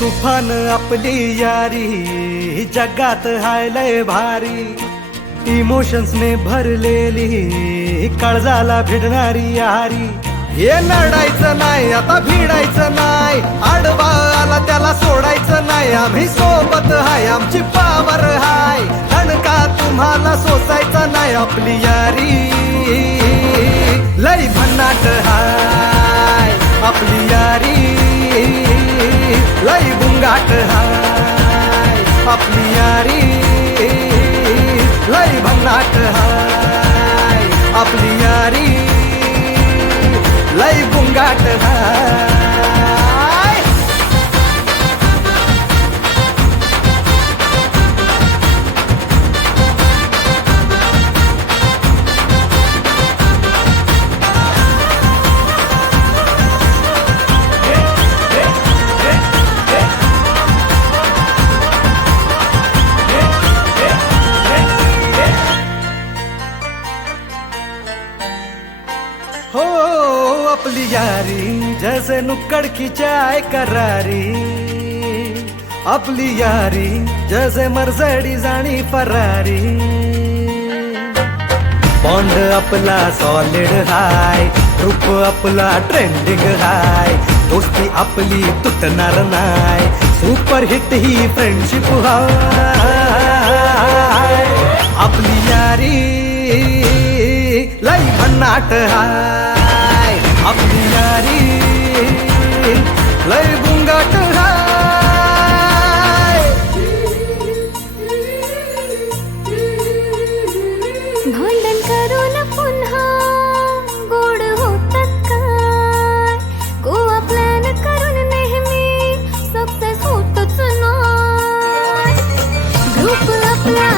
तुफान आपली यारी जगात हाय लय भारी, इमोशन्स ने भरलेली काळजाला भिडणारी यारी. हे लढायचं नाही आता भिडायचं नाही, आडवा आला त्याला सोडायचं नाही. आम्ही सोबत हाय आमची पावर हाय, का तुम्हाला सोसायचा नाही. आपली यारी लय भन्नाट हाय, आपली यारी लय बुंगाट हाय. आपली यारी लय भन्नाट हाय, आपली यारी लय बुंगाट हाय. हो अपनी यारी जैसे नुक्कड़ की चाय करारी, अपनी यारी जैसे मर्सिडीज आणि फरारी. बॉन्ड आपला सॉलिड हाय, ग्रुप आपला ट्रेंडिंग हाय, दोस्ती आपली तुटणार नाय, सुपर हिट ही फ्रेंडशिप हाय. आपली यारी लय भन्नाट हाय, आपली यारी लय बुंगाट हाय. भांडण करून पुन्हा गोड होतात काय, गोवा प्लॅन करून नेहमी सक्सेस होतच नाही. ग्रुप आपला